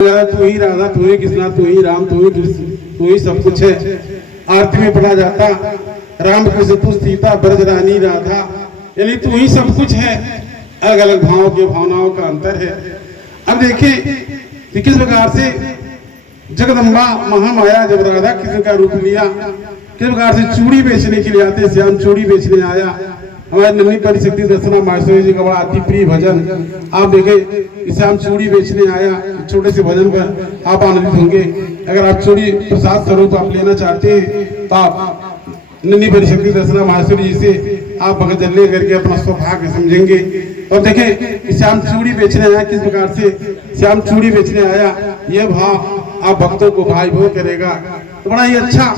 तू ही राधा, तू ही कृष्णा, तू ही राम, तू ही सब कुछ है। आरती में पढ़ा जाता राम कृष्ण तू सीता ब्रज रानी राधा, यानी तू ही सब कुछ है। अलग अलग भावों के भावनाओं का अंतर है। अब देखिए किस प्रकार से जगदम्बा महामाया जब राधा कृष्ण का रूप लिया, किस प्रकार से चूड़ी बेचने के लिए आते, श्याम चूड़ी बेचने आया। हमारे नन्ही परी शक्ति दर्शना माहेश्वरी जी का बड़ा अति प्रिय भजन आप देखे, श्याम चूड़ी बेचने आया। छोटे से भजन पर आप आनंदित होंगे। अगर आप चूड़ी प्रसाद स्वरूप आप लेना चाहते हैं तो आप नन्ही परी शक्ति दर्शना माहेश्वरी जी से आप भगत जल्ले करके अपना सौभाग्य समझेंगे। और देखें श्याम चूड़ी बेचने आया, किस प्रकार से श्याम चूड़ी बेचने आया, यह भाव आप भक्तों को भाई भो करेगा। तो बड़ा ही अच्छा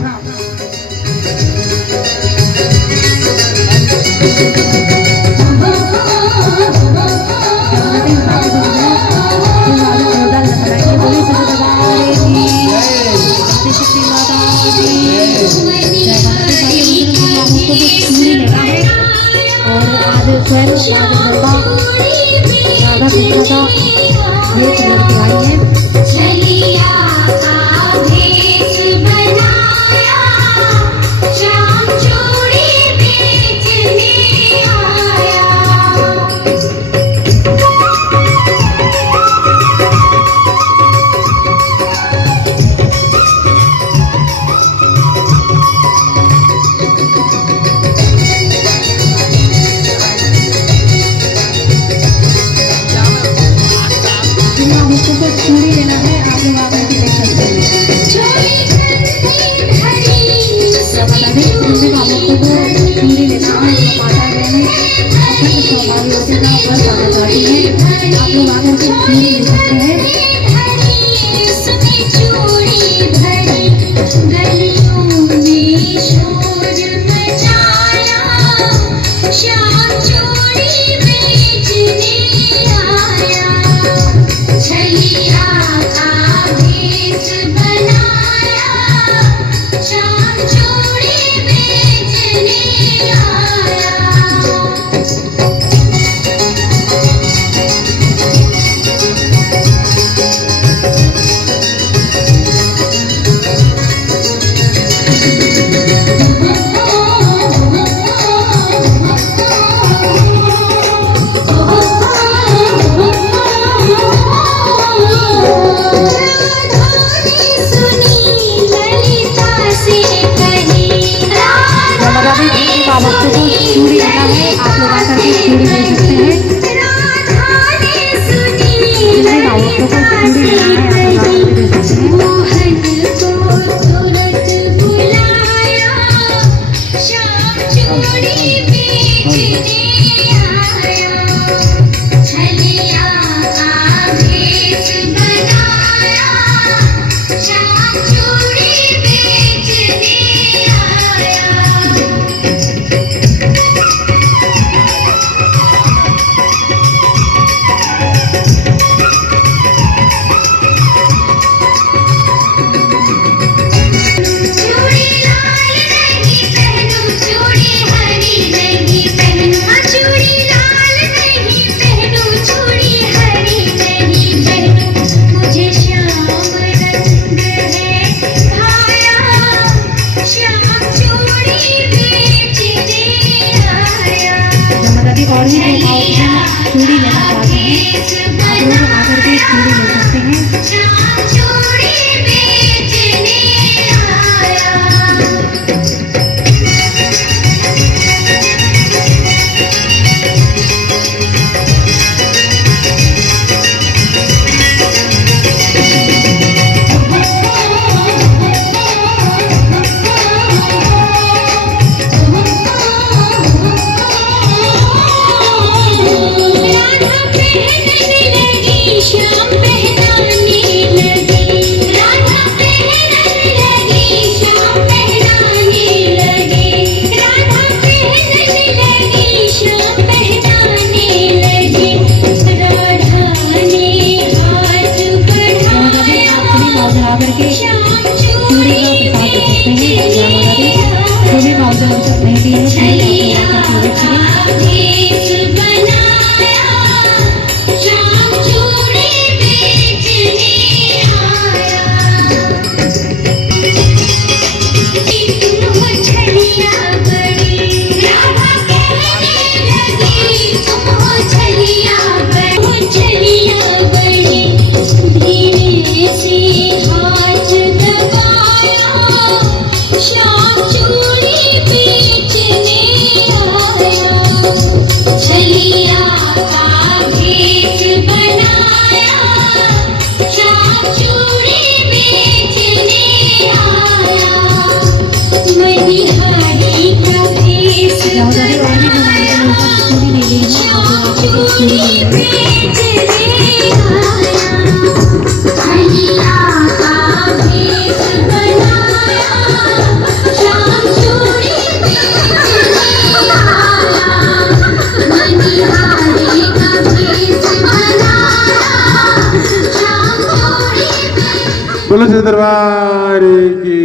बोलो दरबार की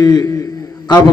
आप